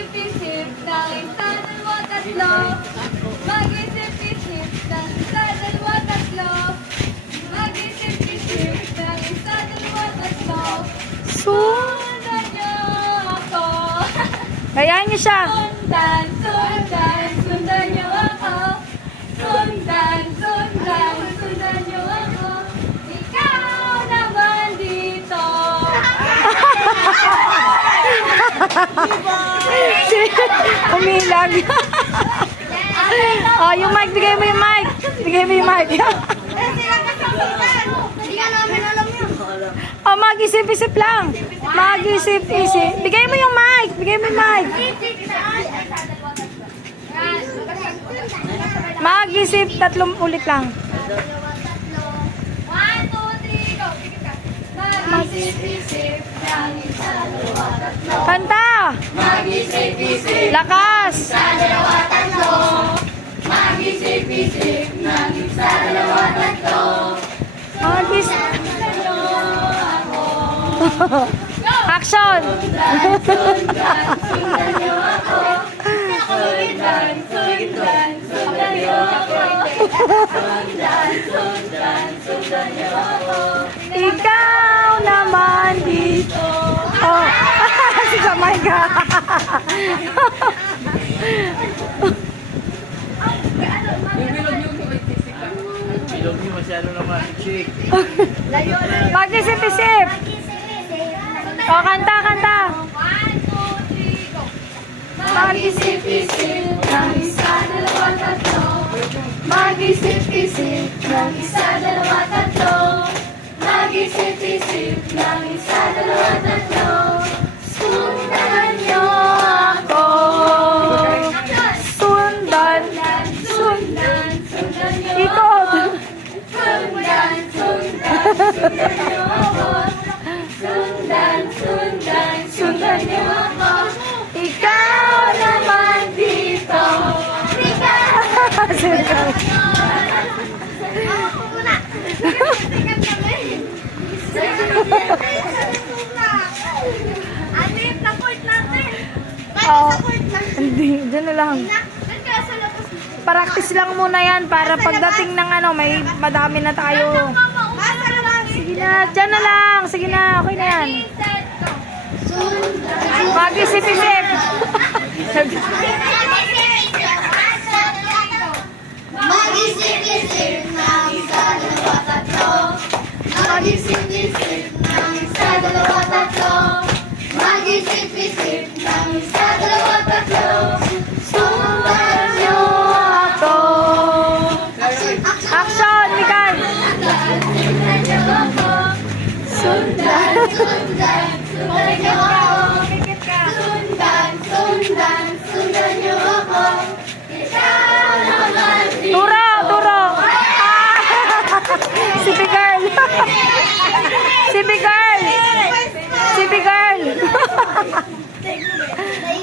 Mag-isip-isip ng isa, dalawa, tatlo. Mag-isip-isip ng isa, dalawa, tatlo. Mag-isip-isip ng isa, dalawa, tatlo. Sundan niyo ako. Kayaan niyo siya. Sundan, sundan, sundan niyo ako. Sundan, sundan, sundan niyo ako. Ikaw naman dito. Umilag. Oh, yung mic. Bigay mo yung mic. Bigay mo yung mic. Hindi ka namin alam yun. Oh, mag-isip-isip lang. Mag-isip-isip. Bigay mo yung mic. Bigay mo yung mic. Mag-isip 3 ulit lang. 1, 2, 3, go. Mag-isip-isip ng isa, dalawa, tatlo. Kanta. Mag-isip-isip Lakas. isa, dalawa, tatlo. Mag-isip-isip ng isa, dalawa, tatlo. Mag-isip. Sundan niyo ako. Action. Sundan niyo ako. Sundan, sundan, sundan niyo ako. Sundan niyo ako. Ikaw naman dito. Oh. Si Jamaica. Ilog niyo masyado naman, chick. Mag-isip-isip. Oh, kanta, kanta. 1, 2, 3, go. Mag-isip-isip ng isa, dalawa, tatlo. Mag-isip-isip ng isa, dalawa, tatlo. Mag-isip-isip ng isa, dalawa, tatlo. Sundan niyo ako. Sundan. Sundan, sundan niyo Ikot. ako. Sundan, sundan, sundan niyo ako. Sundan, sundan, sundan niyo ako. Ikaw naman dito. Ako muna. Alip, na-court natin. Oh. Hindi, dyan na lang. Nagkasa labas. Practice lang muna yan para pagdating ng ano, may madami na tayo. Basa lang. Sige na, dyan na lang. Sige na, okay na yan. Mag-isip-isip. Mag-isip-isip ng isa, dalawa, tatlo. Mag-isip-isip ng isa, dalawa, tatlo. Mag-isip-isip ng isa, dalawa, tatlo. Sundan niyo Ako. Action, Mikay. Sundan niyo ako. Sundan, sundan, sundan niyo ako. Sundan, sundan, sundan niyo ako. Ikaw naman dito. Turo, turo. Si Bigirl. Si Bigirl. Si Bigirl.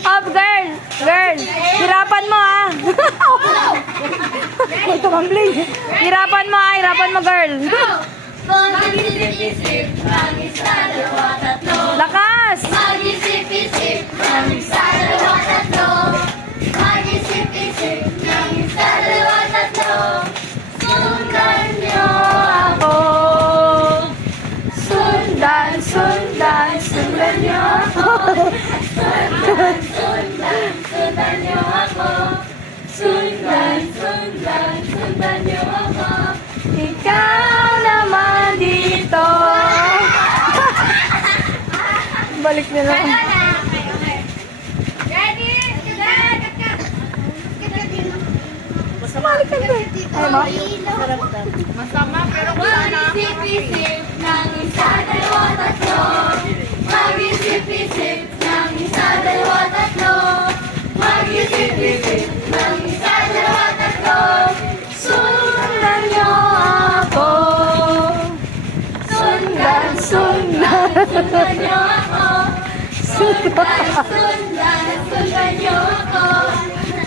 Up, girl. Girl. Hirapan mo, ah. May tumambling. Hirapan mo, ah. Hirapan mo, girl. Mag-isip-isip ng isa, dalawa, tatlo. Lakas. Mag-isip-isip ng isa, dalawa, tatlo. Mag-isip-isip ng isa, dalawa, tatlo. Sundan niyo ako. Sundan, sundan, sundan niyo ako. Sundan, sundan, sundan niyo ako. Sundan, sundan, sundan niyo ako. Ikaw naman dito. Balik nila. Ready? Balik ka din. Ano ba? Mag-isip-isip ng isa, dalawa, tatlo. Mag-isip-isip ng isa, dalawa, tatlo. Mag-isip-isip ng isa, dalawa, tatlo. Sundan niyo ako. Sundan, sundan, sundan niyo ako. Sundan, sundan, sundan niyo ako.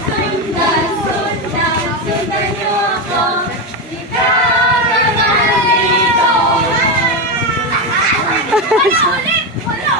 Sundan, sundan, sundan niyo ako. Ikaw naman dito. Wala ulit! Wala!